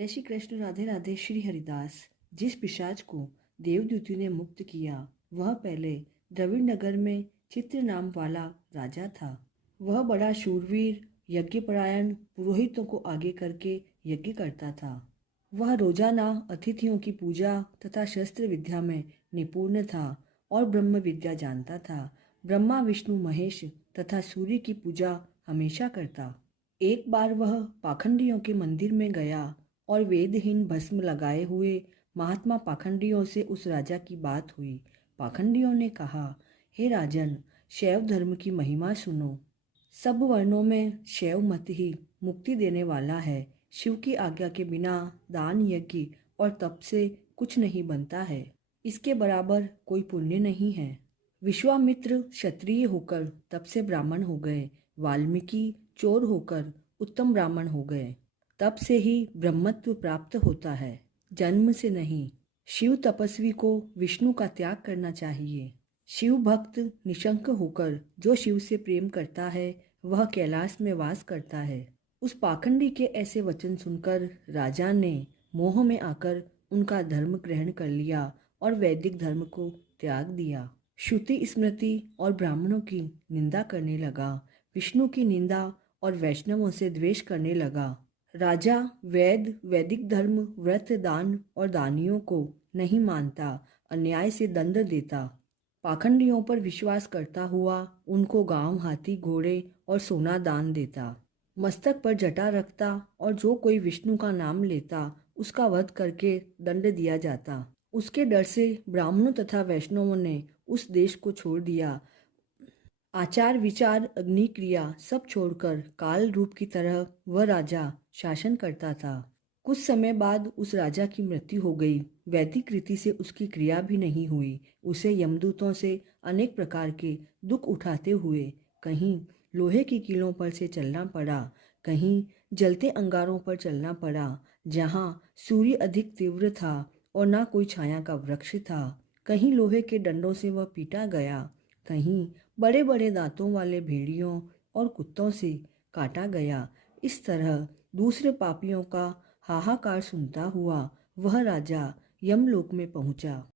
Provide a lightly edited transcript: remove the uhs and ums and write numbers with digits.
जय श्री कृष्ण। राधे राधे। श्री हरिदास। जिस पिशाच को देवदूती ने मुक्त किया वह पहले द्रविड़ नगर में चित्र नाम वाला राजा था। वह बड़ा शूरवीर, यज्ञपरायण, पुरोहितों को आगे करके यज्ञ करता था। वह रोजाना अतिथियों की पूजा तथा शस्त्र विद्या में निपुण था और ब्रह्म विद्या जानता था। ब्रह्मा, विष्णु, महेश तथा सूर्य की पूजा हमेशा करता। एक बार वह पाखंडियों के मंदिर में गया और वेदहीन भस्म लगाए हुए महात्मा पाखंडियों से उस राजा की बात हुई। पाखंडियों ने कहा, हे राजन, शैव धर्म की महिमा सुनो। सब वर्णों में शैव मत ही मुक्ति देने वाला है। शिव की आज्ञा के बिना दान, यज्ञ और तप से कुछ नहीं बनता है। इसके बराबर कोई पुण्य नहीं है। विश्वामित्र क्षत्रिय होकर तप से ब्राह्मण हो गए। वाल्मीकि चोर होकर उत्तम ब्राह्मण हो गए। तप से ही ब्रह्मत्व प्राप्त होता है, जन्म से नहीं। शिव तपस्वी को विष्णु का त्याग करना चाहिए। शिव भक्त निशंक होकर जो शिव से प्रेम करता है वह कैलाश में वास करता है। उस पाखंडी के ऐसे वचन सुनकर राजा ने मोह में आकर उनका धर्म ग्रहण कर लिया और वैदिक धर्म को त्याग दिया। श्रुति, स्मृति और ब्राह्मणों की निंदा करने लगा। विष्णु की निंदा और वैष्णवों से द्वेष करने लगा। राजा वैदिक धर्म, व्रत, दान और दानियों को नहीं मानता, अन्याय से दंड देता। पाखंडियों पर विश्वास करता हुआ उनको गांव, हाथी, घोड़े और सोना दान देता। मस्तक पर जटा रखता और जो कोई विष्णु का नाम लेता उसका वध करके दंड दिया जाता। उसके डर से ब्राह्मणों तथा वैष्णवों ने उस देश को छोड़ दिया। आचार, विचार, अग्नि क्रिया सब छोड़कर काल रूप की तरह वह राजा शासन करता था। कुछ समय बाद उस राजा की मृत्यु हो गई। वैदिक रीति से उसकी क्रिया भी नहीं हुई। उसे यमदूतों से अनेक प्रकार के दुख उठाते हुए कहीं लोहे की कीलों पर से चलना पड़ा, कहीं जलते अंगारों पर चलना पड़ा, जहाँ सूर्य अधिक तीव्र था और ना कोई छाया का वृक्ष था। कहीं लोहे के डंडों से वह पीटा गया, कहीं बड़े बड़े दांतों वाले भेड़ियों और कुत्तों से काटा गया। इस तरह दूसरे पापियों का हाहाकार सुनता हुआ वह राजा यमलोक में पहुंचा।